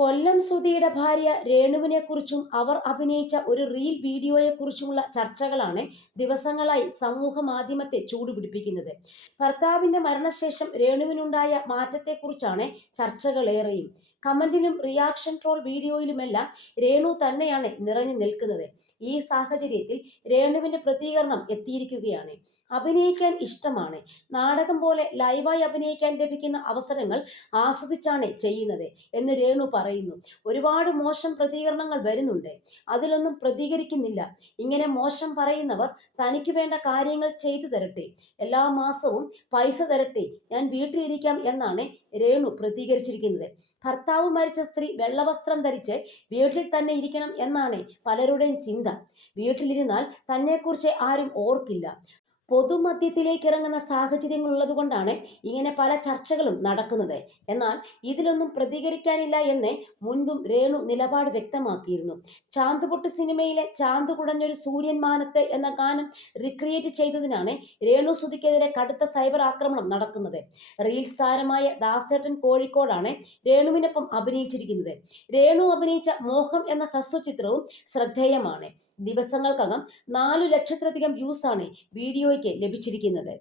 കൊല്ലം സുധിയുടെ ഭാര്യ രേണുവിനെക്കുറിച്ചും അവർ അഭിനയിച്ച ഒരു റീൽ വീഡിയോയെക്കുറിച്ചുമുള്ള ചർച്ചകളാണ് ദിവസങ്ങളായി സമൂഹ മാധ്യമത്തെ ചൂടുപിടിപ്പിക്കുന്നത്. ഭർത്താവിന്റെ മരണശേഷം രേണുവിനുണ്ടായ മാറ്റത്തെക്കുറിച്ചാണ് ചർച്ചകളേറെയും. കമന്റിലും റിയാക്ഷൻ ട്രോൾ വീഡിയോയിലുമെല്ലാം രേണു തന്നെയാണ് നിറഞ്ഞു നിൽക്കുന്നത്. ഈ സാഹചര്യത്തിൽ രേണുവിന്റെ പ്രതികരണം എത്തിയിരിക്കുകയാണ്. അഭിനയിക്കാൻ ഇഷ്ടമാണ്. നാടകം പോലെ ലൈവായി അഭിനയിക്കാൻ ലഭിക്കുന്ന അവസരങ്ങൾ ആസ്വദിച്ചാണ് ചെയ്യുന്നത് എന്ന് രേണു പറയുന്നു. ഒരുപാട് മോശം പ്രതികരണങ്ങൾ വരുന്നുണ്ട്, അതിലൊന്നും പ്രതികരിക്കുന്നില്ല. ഇങ്ങനെ മോശം പറയുന്നവർ തനിക്ക് വേണ്ട കാര്യങ്ങൾ ചെയ്തു തരട്ടെ, എല്ലാ മാസവും പൈസ തരട്ടെ, ഞാൻ വീട്ടിലിരിക്കാം എന്നാണ് രേണു പ്രതികരിച്ചിരിക്കുന്നത്. ഭർത്താവ് മരിച്ച സ്ത്രീ വെള്ളവസ്ത്രം ധരിച്ച് വീട്ടിൽ തന്നെ ഇരിക്കണം എന്നാണ് പലരുടെയും ചിന്ത. വീട്ടിലിരുന്നാൽ തന്നെക്കുറിച്ച് ആരും ഓർക്കില്ല. പൊതുമധ്യത്തിലേക്ക് ഇറങ്ങുന്ന സാഹചര്യങ്ങൾ ഉള്ളതുകൊണ്ടാണ് ഇങ്ങനെ പല ചർച്ചകളും നടക്കുന്നത്. എന്നാൽ ഇതിലൊന്നും പ്രതികരിക്കാനില്ല എന്ന് മുൻപും രേണു നിലപാട് വ്യക്തമാക്കിയിരുന്നു. ചാന്തുപൊട്ട് സിനിമയിലെ ചാന്തു കുടഞ്ഞൊരു സൂര്യൻ മാനത്ത് എന്ന ഗാനം റിക്രിയേറ്റ് ചെയ്തതിനാണ് രേണു സുധിക്കെതിരെ കടുത്ത സൈബർ ആക്രമണം നടക്കുന്നത്. റീൽസ് താരമായ ദാസേട്ടൻ കോഴിക്കോടാണ് രേണുവിനൊപ്പം അഭിനയിച്ചിരിക്കുന്നത്. രേണു അഭിനയിച്ച മോഹം എന്ന ഹ്രസ്വചിത്രവും ശ്രദ്ധേയമാണ്. ദിവസങ്ങൾക്കകം 4 ലക്ഷത്തിലധികം വ്യൂസാണ് വീഡിയോയ്ക്ക് ലഭിച്ചിരിക്കുന്നത്.